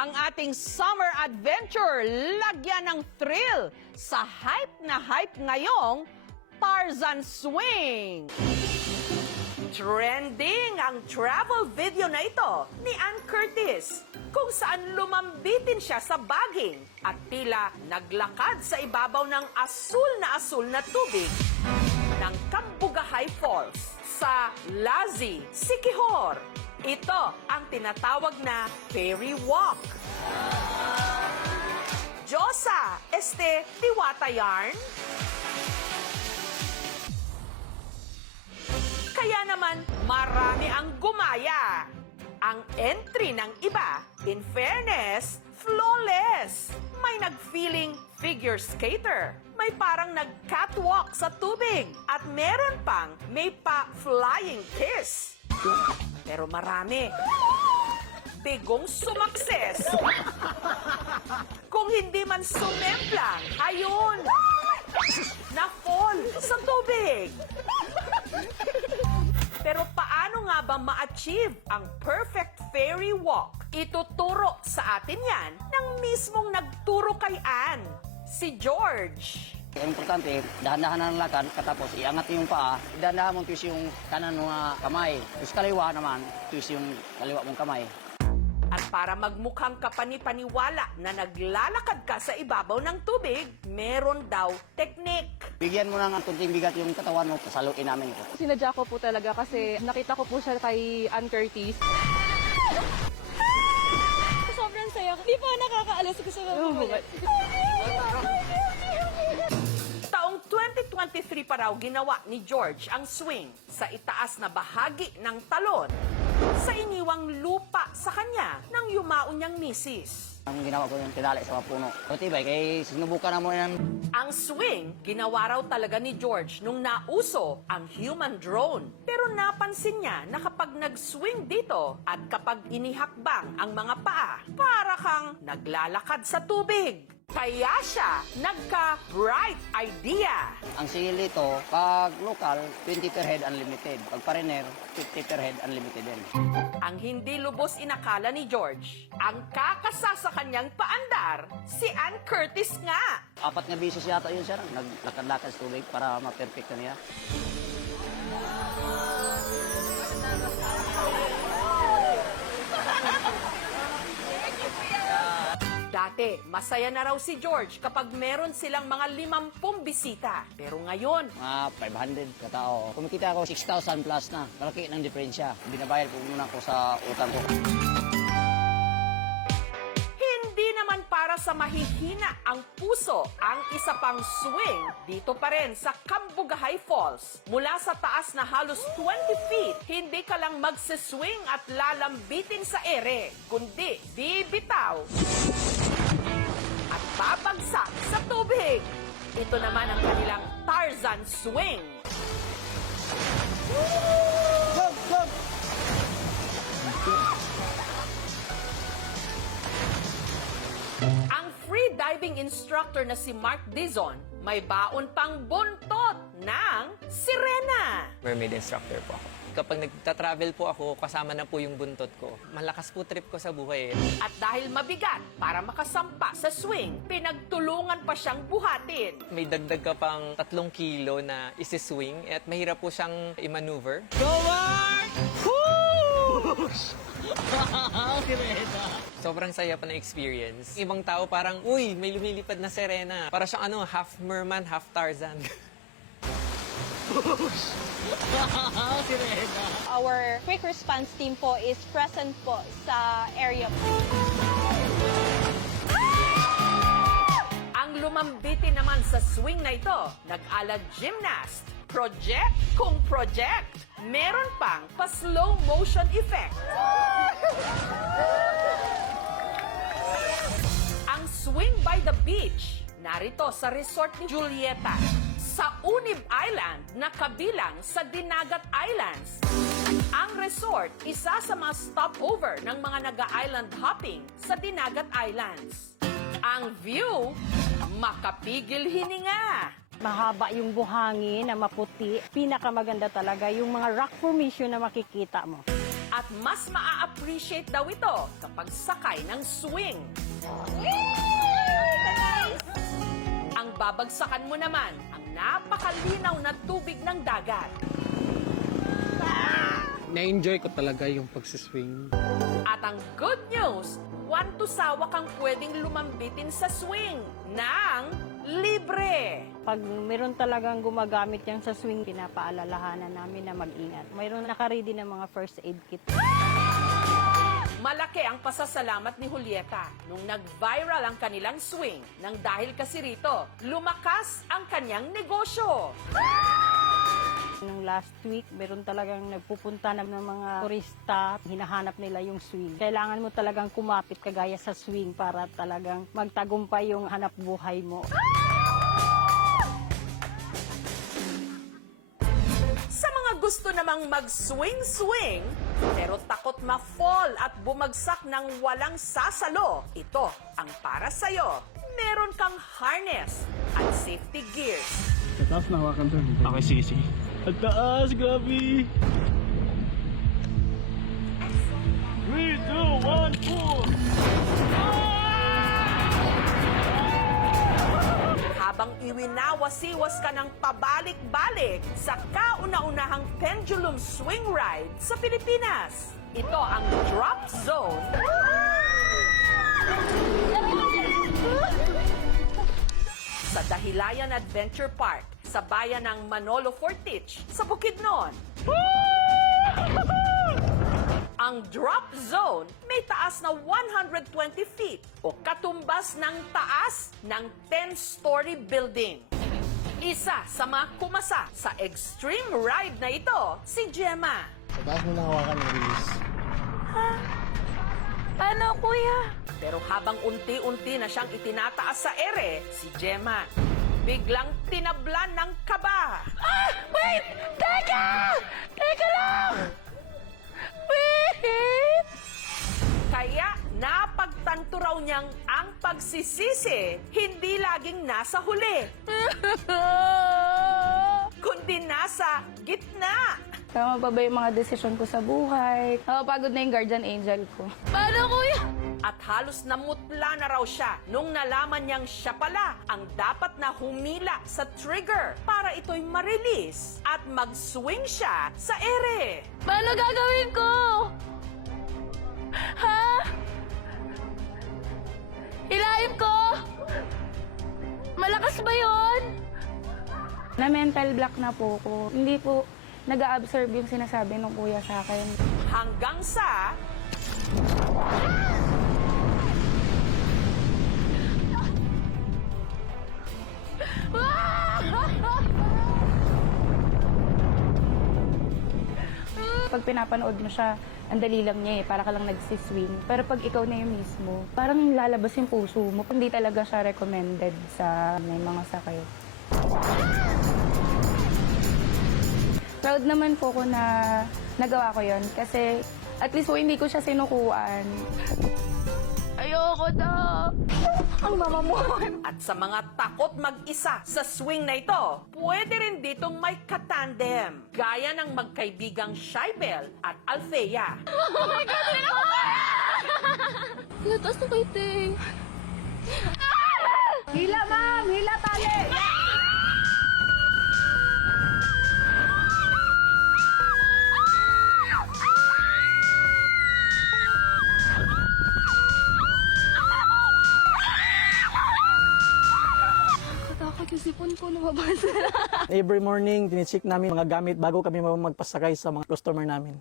ang ating summer adventure, lagyan ng thrill sa hype na hype ngayong Tarzan Swing. Trending ang travel video na ito ni Ann Curtis kung saan lumambitin siya sa baging at tila naglakad sa ibabaw ng asul na tubig ng Cambugahay Falls sa Lazi, Siquijor. Ito ang tinatawag na fairy walk. Diyosa, Diwata yarn? Kaya naman, marami ang gumaya. Ang entry ng iba, in fairness, flawless. May nag-feeling figure skater. May parang nag-catwalk sa tubig. At meron pang may pa-flying kiss. Pero marami. Bigong sumakses. Kung hindi man sumemplang, ayun, na-fall sa tubig. Pero paano nga ba ma-achieve ang perfect fairy walk? Ituturo sa atin yan ng mismong nagturo kay Ann, si George. Ang importante, dahan-dahan ang lakad, katapos iangat yung paa, dahan-dahan mong twist yung kanan ng kamay. Tapos kaliwa naman, twist yung kaliwa mong kamay. At para magmukhang kapani-paniwala na naglalakad ka sa ibabaw ng tubig, meron daw teknik. Bigyan mo ng kunting bigat yung katawan mo, pasaluin namin ito. Sinadya ko po talaga kasi nakita ko po siya kay Ann Curtis. Sobrang saya. Di pa nakakaalis ko sa mga. Taong 2023 pa raw ginawa ni George ang swing sa itaas na bahagi ng talon sa iniwang lupa sa kanya ng yumaon niyang misis. Ang ginawa ko yung tinali sa mga puno. O tibay, kaya sinubukan na mo yan. Ang swing, ginawa raw talaga ni George nung nauso ang human drone. Pero napansin niya na kapag nag-swing dito at kapag inihakbang ang mga paa, para kang naglalakad sa tubig. Kaya siya nagka-bright idea. Ang singil dito, pag local, 20 per head unlimited. Pag pariner, 50 per head unlimited din. Ang hindi lubos inakala ni George, ang kakasa sa kanyang paandar, si Ann Curtis nga. 4 na bisis yata yun siya, naglakad-lakad sa tubig para ma-perfect niya. Dati, masaya na raw si George kapag meron silang mga 50 bisita. Pero ngayon, Mga 500 katao. Kumikita ako 6,000 plus na. Malaki ng diferensya. Binabayad po muna ako sa utang ko. hindi naman para sa mahihina ang puso ang isa pang swing dito pa rin sa Cambugahay Falls. Mula sa taas na halos 20 feet, hindi ka lang magsiswing at lalambitin sa ere, kundi bibitaw at babagsak sa tubig. Ito naman ang kanilang Tarzan Swing. Ang free diving instructor na si Mark Dizon, may baon pang buntot ng sirena. Mermaid instructor po ako. Kapag nagta-travel po ako, kasama na po yung buntot ko. Malakas po trip ko sa buhay. At dahil mabigat para makasampa sa swing, pinagtulungan pa siyang buhatin. May dagdag ka pang 3 kilo na isi-swing at mahirap po siyang i-maneuver. Sobrang saya pa na experience. Ibang tao parang, uy, may lumilipad na sirena. Para siyang half merman, half Tarzan. Our quick response team po is present po sa area po. Ang lumambiti naman sa swing na ito, nag-ala gymnast, project kung project, meron pang pa-slow motion effect. Ang swing by the beach, narito sa resort ni Julieta, sa Unib Island na kabilang sa Dinagat Islands. Ang resort, isa sa mga stopover ng mga nag-island hopping sa Dinagat Islands. Ang view, makapigil hininga. Mahaba yung buhangin na maputi. Pinakamaganda talaga yung mga rock formation na makikita mo. At mas maa-appreciate daw ito kapag sakay ng swing. Ang babagsakan mo naman ang napakalinaw na tubig ng dagat. Na-enjoy ko talaga yung pagsiswing. At ang good news, 1 to sawa kang pwedeng lumambitin sa swing ng libre. Pag meron talagang gumagamit yan sa swing, pinapaalalahanan namin na mag-ingat. Mayroon nakaready ng mga first aid kit. Malaki ang pasasalamat ni Julieta nung nag-viral ang kanilang swing nang dahil kasi rito, lumakas ang kanyang negosyo. Nung last week, meron talagang nagpupunta ng mga turista, hinahanap nila yung swing. Kailangan mo talagang kumapit kagaya sa swing para talagang magtagumpay yung hanap buhay mo. Sa mga gusto namang mag-swing-swing, pero takot ma-fall at bumagsak ng walang sasalo, ito ang para sa'yo. Meron kang harness at safety gears. Tapos nahawakan doon. Okay, sige, sige. At taas, grabe! 3, 2, 1, 4! Habang iwinawas-iwas ka ng pabalik-balik sa kauna-unahang pendulum swing ride sa Pilipinas. Ito ang Drop Zone. Sa Dahilayan Adventure Park, sa bayan ng Manolo Fortich, sa Bukidnon. Ang Drop Zone may taas na 120 feet o katumbas ng taas ng 10-story building. Isa sa mga kumasa sa extreme ride na ito, si Gemma. Sa taas mo lang hawakan yung release. Paano, kuya? Pero habang unti-unti na siyang itinataas sa ere, si Gemma biglang tinablan ng kaba. Wait! Teka! Teka lang! Wait! Kaya napagtanto raw niyang ang pagsisisi hindi laging nasa huli, kundi nasa gitna. Tama pa ba yung mga desisyon ko sa buhay? Napapagod na yung guardian angel ko. Paano, kuya? At halos namutla na raw siya nung nalaman niyang siya pala ang dapat na humila sa trigger para ito'y ma-release at mag-swing siya sa ere. Paano gagawin ko? Ha? Hilahin ko? Malakas ba yon? Na mental block na po ko. Hindi po nag-a-absorb yung sinasabi ng kuya sa akin. Hanggang sa Pag pinapanood mo siya, ang dali lang niya eh, para ka lang nagsiswing. Pero pag ikaw na yung mismo, parang lalabas yung puso mo. Hindi talaga siya recommended sa may mga sakay. Proud naman po ko na nagawa ko yon kasi at least po hindi ko siya sinukuan. Ayoko na. Ang mama mo. at sa mga takot mag-isa sa swing na ito, pwede rin ditong may katandem, gaya ng magkaibigang Shaibel at Althea. Oh my God, hindi ako kaya! Taas na kayo, te. Hila, ma'am! Hila, tali! Katakot yung sipon ko, lumabas na. Every morning, tinicheck namin mga gamit bago kami magpasakay sa mga customer namin.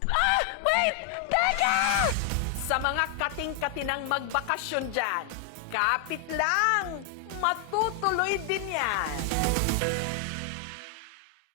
Wait! Teka! Sa mga kating-katinang magbakasyon dyan, kapit lang, matutuloy din yan.